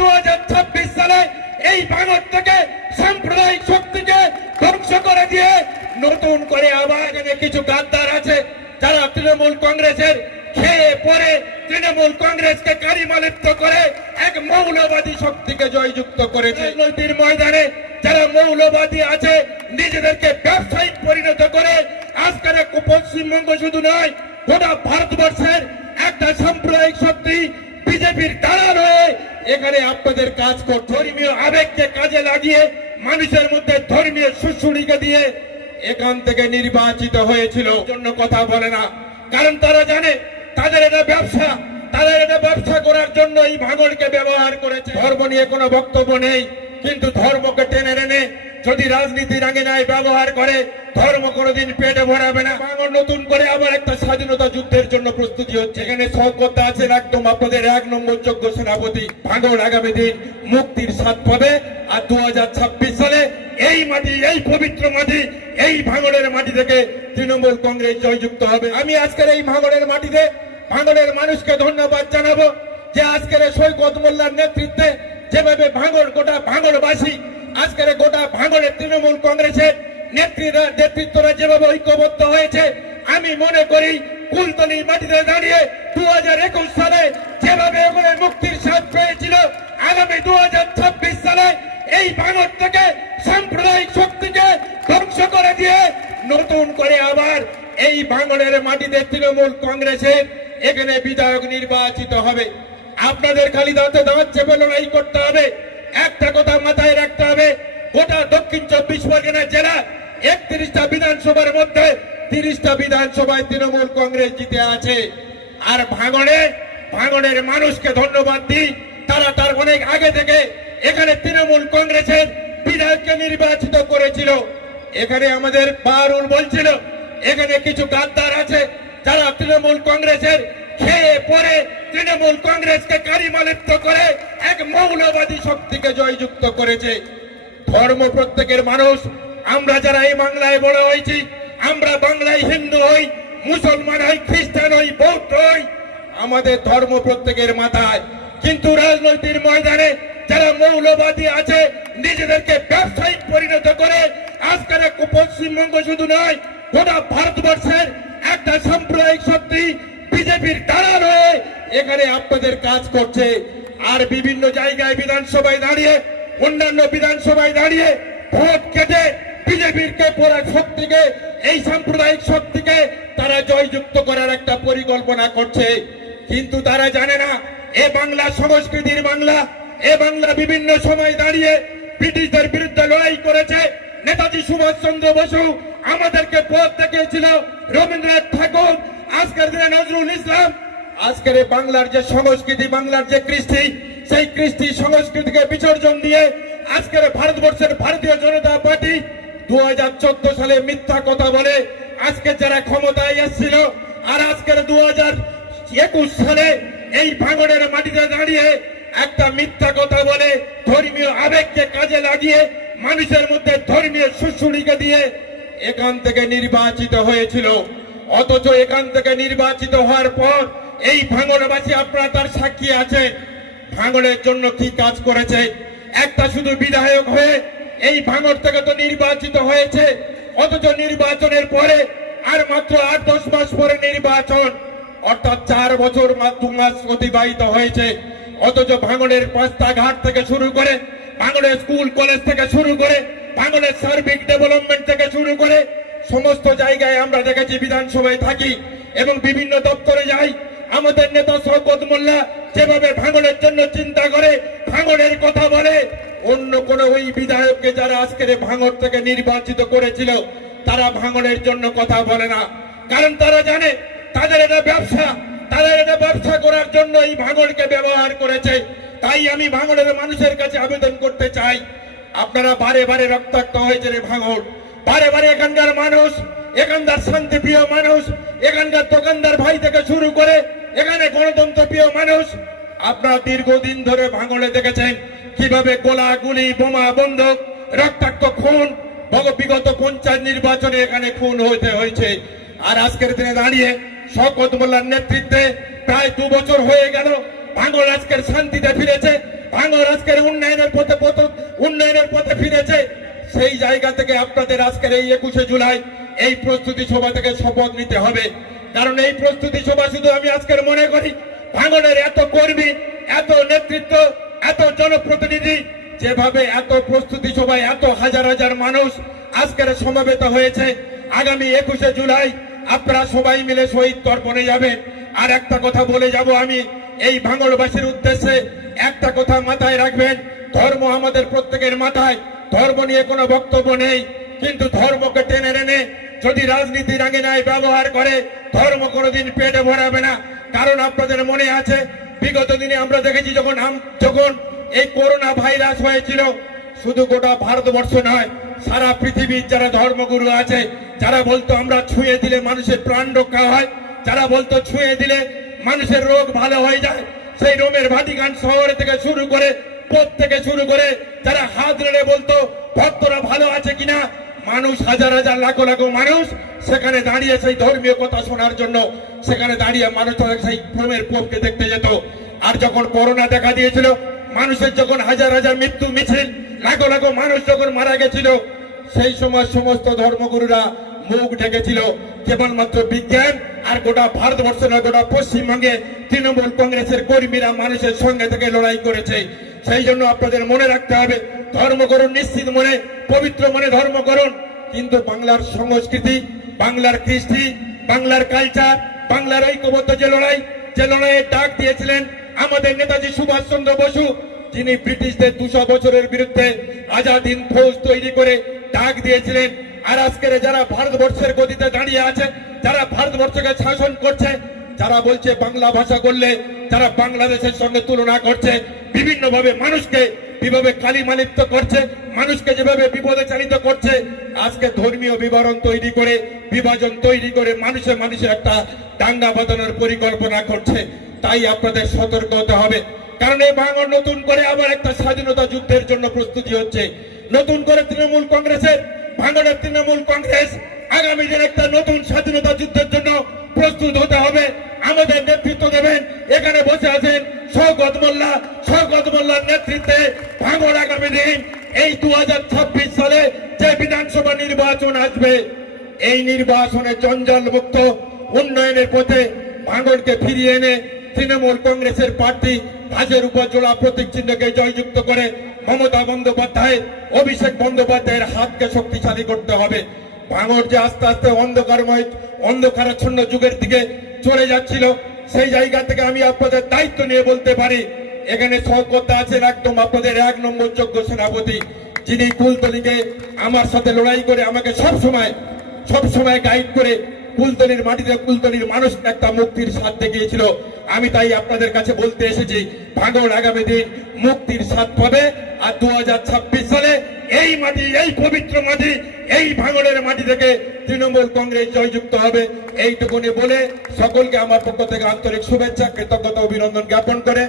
2026 সালে এই ভাঙড় থেকে সাম্প্রদায়িক শক্তিকে ধ্বংস করে দিয়ে নতুন করে আবার এখানে কিছু গাদ্দার আছে যারা তৃণমূল কংগ্রেসের খেয়ে পরে তৃণমূল কংগ্রেসকে কালিমালিপ্ত করে এক মৌলবাদী শক্তিকে জয়যুক্ত করেছে। রাজনৈতিক ময়দানে যারা মৌলবাদী আছে নিজেদেরকে ব্যবসায়িক পরিণত করে আজকের পশ্চিমবঙ্গ শুধু নয় গোটা ভারতবর্ষের একটা সাম্প্রদায়িক শক্তি বিজেপির দ্বারা রয়ে এখানে আপনাদের কাজ করছে। ধর্মীয় আবেগকে কাজে লাগিয়ে মানুষের মধ্যে ধর্মীয় সুশুড়িকে দিয়ে এখান থেকে নির্বাচিত হয়েছিল জন্য কথা বলে না, কারণ তারা জানে তাদের এটা ব্যবসা, তাদের এটা ব্যবসা করার জন্য এই ভাঙড়কে ব্যবহার করেছে। ধর্ম নিয়ে কোনো বক্তব্য নেই, কিন্তু ধর্মকে টেনে এনে যদি রাজনীতির আঙিনায় ব্যবহার করে ধর্ম কোনোদিন পেটে ভরাবে না। ভাঙড় নতুন করে আবার একটা স্বাধীনতা যুদ্ধের জন্য প্রস্তুতি হচ্ছে। এখানে শওকত আছেন একদম আপনাদের 1 নম্বর যোগ্য সেনাপতি। ভাঙড় আগামী দিন মুক্তির স্বাদ পাবে। আর 2026 সালে এই মাটি, এই পবিত্র মাটি, এই ভাঙড়ের মাটি থেকে তৃণমূল কংগ্রেস জয়যুক্ত হবে। আমি আজকের এই ভাঙড়ের মাটিতে ভাঙড়ের মানুষকে ধন্যবাদ জানাবো যে আজকের শওকত মোল্লার নেতৃত্বে যেভাবে ভাঙড় গোটা ভাঙড়বাসী আজকের গোটা ভাঙড়ের তৃণমূল কংগ্রেসের নেতৃত্বরা যেভাবে ঐক্যবদ্ধ হয়েছে, আমি মনে করি কুলতলির মাটিতে দাঁড়িয়ে 2021 সালে যেভাবে ওখানে মুক্তির স্বাদ পেয়েছিল, আগামী 2026 সালে এই ভাঙড় থেকে সাম্প্রদায়িক শক্তিকে ধ্বংস করে দিয়ে নতুন করে আবার এই ভাঙড়ের মাটিতে তৃণমূল কংগ্রেসের এখানে বিধায়ক নির্বাচিত হবে। আপনাদের খালি দাঁতে দাঁত চেপে লড়াই করতে হবে। একটা কথা মাথায় রাখতে হবে, গোটা দক্ষিণ 24 পরগনা জেলা 31টা বিধানসভার মধ্যে 30টা বিধানসভায় তৃণমূল কংগ্রেস জিতে আছে। আর ভাঙড়ের মানুষকে ধন্যবাদ দিই, তারা তার অনেক আগে থেকে এখানে তৃণমূল কংগ্রেসের বিধায়ককে নির্বাচিত করেছিল। এখানে আমাদের বারুল বলছিল এখানে কিছু গাদ্দার আছে যারা তৃণমূল কংগ্রেসের খেয়ে পরে তৃণমূল কংগ্রেসকে কালিমালিপ্ত করে এক মৌলবাদী শক্তিকে জয়যুক্ত করেছে। ধর্ম প্রত্যেকের মানুষ, আমরা যারা এই বাংলায় বড় হয়েছি, আমরা বাংলায় হিন্দু হই, মুসলমান হই, খ্রিস্টান হই, বৌদ্ধ হই, আমাদের ধর্ম প্রত্যেকের মাথায়। কিন্তু রাজনৈতিক ময়দানে যারা মৌলবাদী আছে নিজেদেরকে ব্যবসায়িক পরিণত করে আজকের পশ্চিমবঙ্গ শুধু নয় গোটা ভারতবর্ষের একটা সাম্প্রদায়িক শক্তি বিজেপির দ্বারা রয়ে এখানে আপনাদের কাজ করছে। আর বিভিন্ন জায়গায় বিধানসভায় দাঁড়িয়ে, অন্যান্য বিধানসভায় দাঁড়িয়ে ভোট কেটে বিজেপির শক্তিকে, এই সাম্প্রদায়িক শক্তিকে তারা জয়যুক্ত করার একটা পরিকল্পনা করছে। কিন্তু তারা জানে না এ বাংলা সংস্কৃতির বাংলা, এ বাংলা বিভিন্ন সময় দাঁড়িয়ে ব্রিটিশদের বিরুদ্ধে লড়াই করেছে। নেতাজি সুভাষচন্দ্র বসু আমাদেরকে পথ দেখিয়েছিল, রবীন্দ্রনাথ ঠাকুর, আজকের দিনে নজরুল ইসলাম। আজকের বাংলার যে সংস্কৃতি, বাংলার যে কৃষ্টি, সেই কৃষ্টি সংস্কৃতিকে বিসর্জন দিয়ে আজকের ভারতবর্ষের ভারতীয় জনতা পার্টি 2014 সালে মিথ্যা কথা বলে আজকে যারা ক্ষমতায় এসেছিল, আর আজকের 2021 সালে এই ভাঙড়ের মাটিতে দাঁড়িয়ে একটা মিথ্যা কথা বলে ধর্মীয় আবেগকে কাজে লাগিয়ে মানুষের মধ্যে ধর্মীয় সুশুড়িকে দিয়ে এখান থেকে নির্বাচিত হয়েছিল। অথচ এখান থেকে নির্বাচিত হওয়ার পর এই ভাঙড়বাসী, আপনারা তার সাক্ষী আছেন, ভাঙড়ের জন্য কি কাজ করেছে। একটা শুধু বিধায়ক হয়ে এই ভাঙড় থেকে তো নির্বাচিত হয়েছে, অথচ নির্বাচনের পরে আর মাত্র 8-10 মাস পরে নির্বাচন, অর্থাৎ 4 বছর 2 মাস অতিবাহিত হয়েছে। অথচ ভাঙড়ের রাস্তাঘাট থেকে শুরু করে, ভাঙড়ের স্কুল কলেজ থেকে শুরু করে, ভাঙড়ের সার্বিক ডেভেলপমেন্ট থেকে শুরু করে সমস্ত জায়গায় আমরা দেখেছি। বিধানসভায় থাকি এবং বিভিন্ন দপ্তরে যাই, আমাদের নেতা শওকত মোল্লা যেভাবে ভাঙড়ের জন্য চিন্তা করে, ভাঙড়ের কথা বলে, অন্য কোন ওই বিধায়ককে যারা আজকের ভাঙড় থেকে নির্বাচিত করেছিল তারা ভাঙড়ের জন্য কথা বলে না। কারণ তারা জানে তাদের এটা ব্যবসা, তাদের এটা ব্যবসা করার জন্য এই ভাঙড়কে ব্যবহার করেছে। তাই আমি ভাঙড়ের মানুষের কাছে আবেদন করতে চাই, আপনারা বারে বারে রক্তাক্ত হয়েছে রে ভাঙড়, বারে বারে এখানকার মানুষ, এখানকার শান্তিপ্রিয় মানুষ, এখানকার দোকানদার ভাই থেকে শুরু করে এখানে গণতন্ত্র প্রিয় মানুষ, আপনারা দীর্ঘদিন ধরে ভাঙড়ে দেখেছেন কিভাবে গোলা গুলি, বোমা, বন্দুক, রক্তাক্ত খুন বিগত পঞ্চায়েত নির্বাচনে এখানে খুন হতে হয়েছে। আর আজকের দিনে দাঁড়িয়ে শওকত মোল্লার নেতৃত্বে প্রায় 2 বছর হয়ে গেল ভাঙড় আজকের শান্তিতে ফিরেছে। ভাঙড় আজকের উন্নয়নের পথে ফিরেছে। সেই জায়গা থেকে আপনাদের আজকের এই 21শে জুলাই এই প্রস্তুতি সভা থেকে শপথ নিতে হবে। কারণ এই প্রস্তুতি সভা শুধু আমি আজকের মনে করি ভাঙড়ের এত কর্মী, এত নেতৃত্ব, এত জনপ্রতিনিধি, যেভাবে এত প্রস্তুতি সভায় এত হাজার হাজার মানুষ আজকের সমাবেত হয়েছে, আগামী 21শে জুলাই আপনারা সবাই মিলে শহীদ তর্পণে যাবেন। আর একটা কথা বলে যাব আমি এই ভাঙড়বাসীর উদ্দেশ্যে, একটা কথা মাথায় রাখবেন, ধর্ম আমাদের প্রত্যেকের মাথায়, ধর্ম নিয়ে কোনো বক্তব্য নেই, কিন্তু ধর্মকে টেনে এনে যদি রাজনীতির আঙিনায় ব্যবহার করে ধর্ম কোনোদিন পেটে ভরাবে না। কারণ আপনাদের মনে আছে বিগত দিনে আমরা দেখেছি যখন এই করোনা ভাইরাস হয়েছিল, শুধু গোটা ভারতবর্ষ নয় সারা পৃথিবীর যারা ধর্মগুরু আছে, যারা বলতো আমরা ছুঁয়ে দিলে মানুষের প্রাণ রক্ষা হয়, যারা বলতো ছুঁয়ে দিলে মানুষের রোগ ভালো হয়ে যায়, সেই রোমের ভাটিকান শহর থেকে শুরু করে পোপ থেকে শুরু করে যারা হাত নেড়ে বলতো ভক্তরা ভালো আছে কিনা, মানুষ হাজার হাজার লাখো লাখো মানুষ সেখানে দাঁড়িয়ে সেই ধর্মীয় কথা শোনার জন্য সেখানে দাঁড়িয়ে মানুষ সেই রোমের পোপকে দেখতে যেত। আর যখন করোনা দেখা দিয়েছিল, মানুষের যখন হাজার হাজার মৃত্যু মিছিল, লাখো লাখো মানুষ যখন মারা গেছিল, সেই সময় সমস্ত ধর্মগুরুরা মুখ ঢেকেছিল। কেবলমাত্র বিজ্ঞান আর গোটা ভারতবর্ষ নয়, গোটা পশ্চিমবঙ্গে তৃণমূল কংগ্রেসের কর্মীরা মানুষের সঙ্গে থেকে লড়াই করেছে। সেই জন্য আপনাদের মনে রাখতে হবে, ধর্ম করুন নিশ্চিত মনে, পবিত্র মনে ধর্ম করুন, কিন্তু বাংলার সংস্কৃতি, বাংলার কৃষ্টি, বাংলার কালচার, বাংলার ঐক্যবদ্ধ যে লড়াইয়ের ডাক দিয়েছিলেন আমাদের নেতাজি সুভাষচন্দ্র বসু, যিনি ব্রিটিশদের 200 বছরের বিরুদ্ধে আজাদ হিন্দ ফৌজ তৈরি করে ডাক দিয়েছিলেন। আর আজকের যারা ভারতবর্ষের গদিতে দাঁড়িয়ে আছে, যারা ভারতবর্ষকে শাসন করছে, যারা বলছে বাংলা ভাষা করলে যারা বাংলাদেশের সঙ্গে তুলনা করছে, বিভিন্ন ভাবে মানুষকে কিভাবে কালিমালিপ্ত করছে, মানুষকে যেভাবে বিপদে চালিত করছে, আজকে ধর্মীয় বিবরণ তৈরি করে বিভাজন তৈরি করে মানুষে মানুষে একটা দাঙ্গা বাঁধানোর পরিকল্পনা করছে। তাই আপনাদের সতর্ক হতে হবে, কারণ এই ভাঙড় নতুন করে আবার একটা স্বাধীনতা যুদ্ধের জন্য প্রস্তুতি হচ্ছে। নতুন করে তৃণমূল কংগ্রেসের ভাঙড়ের তৃণমূল কংগ্রেস আগামী দিনে একটা নতুন স্বাধীনতা যুদ্ধের জন্য প্রস্তুত হতে হবে। আমাদের নেতৃত্ব দেবেন, এখানে বসে আছেন শওকত মোল্লার নেতৃত্বে ভাঙড় আগামী দিন এই 2026 সালে যে বিধানসভা নির্বাচন আসবে, এই নির্বাচনে জঞ্জাল মুক্ত উন্নয়নের পথে ভাঙড়কে ফিরিয়ে এনে তৃণমূল কংগ্রেসের প্রার্থী ভাজের উপর জোড়া প্রতীক চিহ্নকে জয়যুক্ত করে মমতা বন্দ্যোপাধ্যায়, অভিষেক বন্দ্যোপাধ্যায়ের হাতকে শক্তিশালী করতে হবে। ভাঙড় যে আস্তে আস্তে অন্ধকারাচ্ছন্ন যুগের দিকে চলে যাচ্ছিল, সেই জায়গা থেকে আমি আপনাদের দায়িত্ব নিয়ে বলতে পারি, এখানে শওকত আছেন একদম আপনাদের 1 নম্বর যোগ্য সেনাপতি, যিনি কুলতলিকে আমার সাথে লড়াই করে আমাকে সবসময় গাইড করে কুলতলির মাটিতে কুলতলির মানুষ একটা মুক্তির স্বাদ দেখিয়েছিল। আমি তাই আপনাদের কাছে বলতে এসেছি, ভাঙড় আগামী দিন মুক্তির স্বাদ পাবে। আর 2026 সালে এই মাটি, এই পবিত্র মাটি, এই ভাঙড়ের মাটি থেকে তৃণমূল কংগ্রেস জয়যুক্ত হবে। এইটুকুনি বলে সকলকে আমার পক্ষ থেকে আন্তরিক শুভেচ্ছা, কৃতজ্ঞতা, অভিনন্দন জ্ঞাপন করে